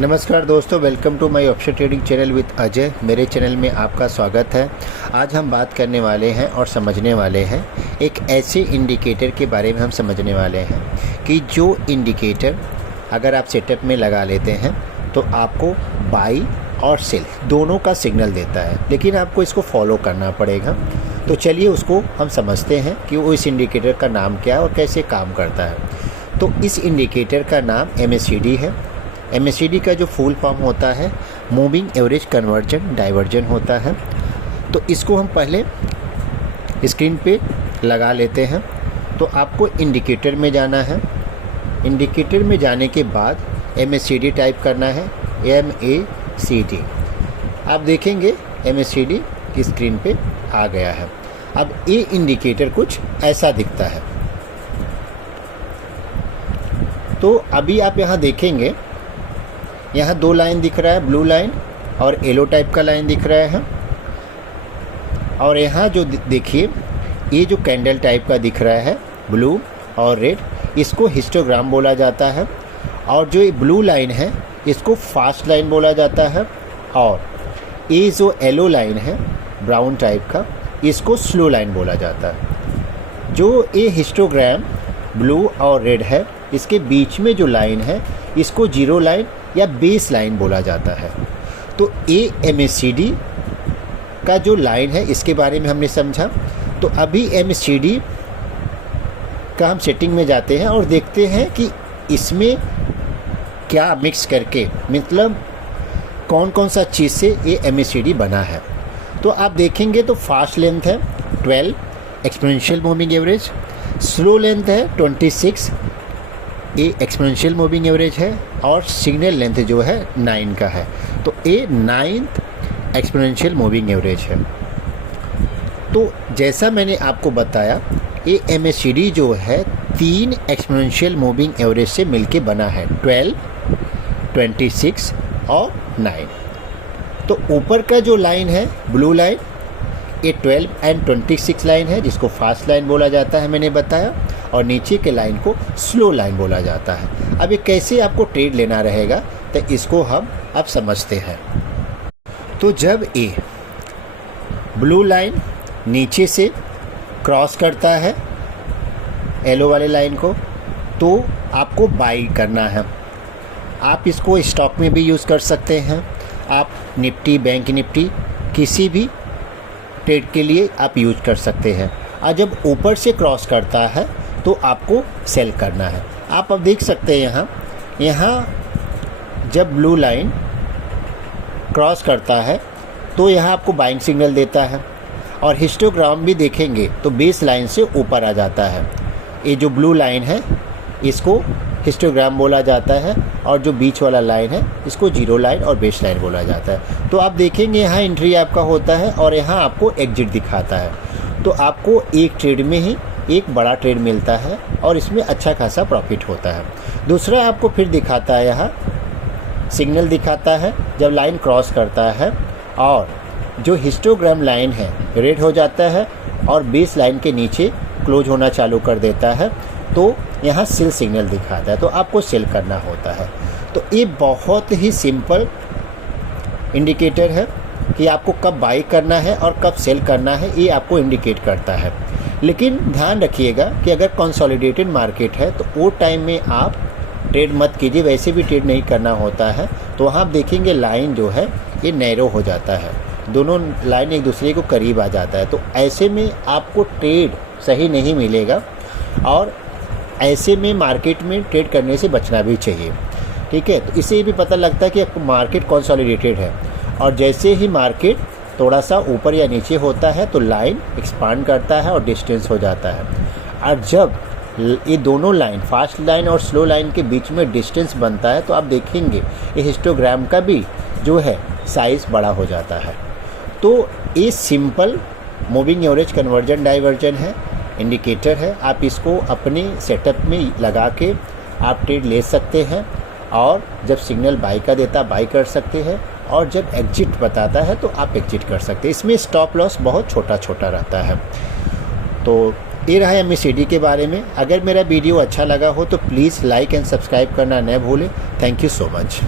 नमस्कार दोस्तों, welcome to my option trading channel with Ajay. मेरे चैनल में आपका स्वागत है। आज हम बात करने वाले हैं और समझने वाले हैं एक ऐसे इंडिकेटर के बारे में हम समझने वाले हैं कि जो इंडिकेटर अगर आप सेटअप में लगा लेते हैं तो आपको बाई और सेल दोनों का सिग्नल देता है, लेकिन आपको इसको फॉलो करना पड़ेगा। तो चलिए उसको हम समझते हैं कि वो इस इंडिकेटर का नाम क्या है और कैसे काम करता है। तो इस इंडिकेटर का नाम MACD है। MACD का जो फुल फॉर्म होता है मूविंग एवरेज कन्वर्जन डाइवर्जन होता है। तो इसको हम पहले स्क्रीन पे लगा लेते हैं। तो आपको इंडिकेटर में जाना है। इंडिकेटर में जाने के बाद MACD टाइप करना है, MACD। आप देखेंगे MACD की स्क्रीन पे आ गया है। अब ये इंडिकेटर कुछ ऐसा दिखता है। तो अभी आप यहाँ देखेंगे, यहाँ दो लाइन दिख रहा है, ब्लू लाइन और येलो टाइप का लाइन दिख रहा है। और यहाँ जो देखिए, ये जो कैंडल टाइप का दिख रहा है ब्लू और रेड, इसको हिस्टोग्राम बोला जाता है। और जो ये ब्लू लाइन है इसको फास्ट लाइन बोला जाता है। और ये जो येलो लाइन है ब्राउन टाइप का, इसको स्लो लाइन बोला जाता है। जो ये हिस्टोग्राम ब्लू और रेड है, इसके बीच में जो लाइन है इसको जीरो लाइन या बेस लाइन बोला जाता है। तो ये MACD का जो लाइन है इसके बारे में हमने समझा। तो अभी MACD का हम सेटिंग में जाते हैं और देखते हैं कि इसमें क्या मिक्स करके, मतलब कौन कौन सा चीज़ से ये MACD बना है। तो आप देखेंगे तो फास्ट लेंथ है 12 exponential moving average, slow length है 26 ये एक्सपोनेंशियल मूविंग एवरेज है, और सिग्नल लेंथ जो है 9 का है। तो ये 9th एक्सपोनेंशियल मूविंग एवरेज है। तो जैसा मैंने आपको बताया, ये MACD जो है 3 एक्सपोनेंशियल मूविंग एवरेज से मिलके बना है, 12, 26 और 9। तो ऊपर का जो लाइन है ब्लू लाइन, ये 12 एंड 26 लाइन है जिसको फास्ट लाइन बोला जाता है, मैंने बताया। और नीचे के लाइन को स्लो लाइन बोला जाता है। अब ये कैसे आपको ट्रेड लेना रहेगा, तो इसको हम अब समझते हैं। तो जब ये ब्लू लाइन नीचे से क्रॉस करता है येलो वाले लाइन को, तो आपको बाई करना है। आप इसको स्टॉक में भी यूज़ कर सकते हैं। आप निफ्टी, बैंक निफ्टी, किसी भी ट्रेड के लिए आप यूज कर सकते हैं। और जब ऊपर से क्रॉस करता है तो आपको सेल करना है। आप अब देख सकते हैं यहाँ जब ब्लू लाइन क्रॉस करता है तो यहाँ आपको बाइंग सिग्नल देता है। और हिस्टोग्राम भी देखेंगे तो बेस लाइन से ऊपर आ जाता है। ये जो ब्लू लाइन है इसको हिस्टोग्राम बोला जाता है, और जो बीच वाला लाइन है इसको जीरो लाइन और बेस लाइन बोला जाता है। तो आप देखेंगे यहाँ एंट्री आपका होता है और यहाँ आपको एग्जिट दिखाता है। तो आपको एक ट्रेड में ही एक बड़ा ट्रेड मिलता है और इसमें अच्छा खासा प्रॉफिट होता है। दूसरा आपको फिर दिखाता है, यहाँ सिग्नल दिखाता है जब लाइन क्रॉस करता है और जो हिस्टोग्राम लाइन है रेड हो जाता है और बेस लाइन के नीचे क्लोज होना चालू कर देता है, तो यहाँ सेल सिग्नल दिखाता है। तो आपको सेल करना होता है। तो ये बहुत ही सिंपल इंडिकेटर है कि आपको कब बाई करना है और कब सेल करना है, ये आपको इंडिकेट करता है। लेकिन ध्यान रखिएगा कि अगर कंसोलिडेटेड मार्केट है तो वो टाइम में आप ट्रेड मत कीजिए, वैसे भी ट्रेड नहीं करना होता है। तो वहाँ आप देखेंगे लाइन जो है ये नैरो हो जाता है, दोनों लाइन एक दूसरे को करीब आ जाता है। तो ऐसे में आपको ट्रेड सही नहीं मिलेगा और ऐसे में मार्केट में ट्रेड करने से बचना भी चाहिए। ठीक है, तो इससे भी पता लगता है कि मार्केट कंसोलिडेटेड है। और जैसे ही मार्केट थोड़ा सा ऊपर या नीचे होता है तो लाइन एक्सपांड करता है और डिस्टेंस हो जाता है। और जब ये दोनों लाइन, फास्ट लाइन और स्लो लाइन के बीच में डिस्टेंस बनता है तो आप देखेंगे ये हिस्टोग्राम का भी जो है साइज़ बड़ा हो जाता है। तो ये simple moving average conversion diversion है, इंडिकेटर है। आप इसको अपने सेटअप में लगा के आप ट्रेड ले सकते हैं। और जब सिग्नल बाई का देता बाई कर सकते हैं, और जब एग्जिट बताता है तो आप एग्जिट कर सकते हैं। इसमें स्टॉप लॉस बहुत छोटा छोटा रहता है। तो ये रहा MACD के बारे में। अगर मेरा वीडियो अच्छा लगा हो तो प्लीज़ लाइक एंड सब्सक्राइब करना न भूलें। Thank you so much.